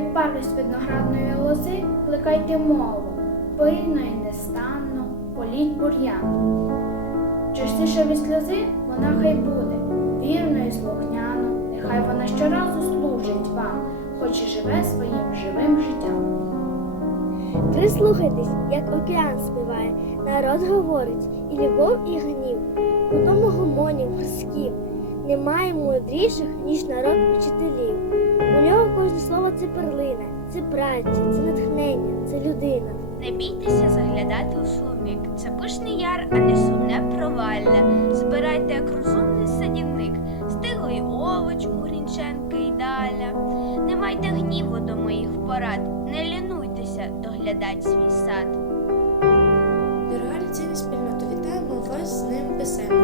парусь виноградної лози, плекайте мову, пильно і нестанно, політь бур'ян. Частіше від сльози вона хай буде, вірно і слухняно, нехай вона щоразу служить вам, хоч і живе своїм живим життям. Прислухайтесь, як океан співає, народ говорить, і любов, і гнів. У тому гомонів, гусків. Немає мудріших, ніж народ учителів. Кожне слово це перлина, це праця, це натхнення, це людина. Не бійтеся заглядати у словник. Це пишний яр, а не сумне провалля. Збирайте як розумний садівник, стиглий овоч, мурінченка і даля. Не майте гніву до моїх порад, не лінуйтеся доглядать свій сад. Дорога ліцейна спільнота, вітаємо вас з Днем писемності.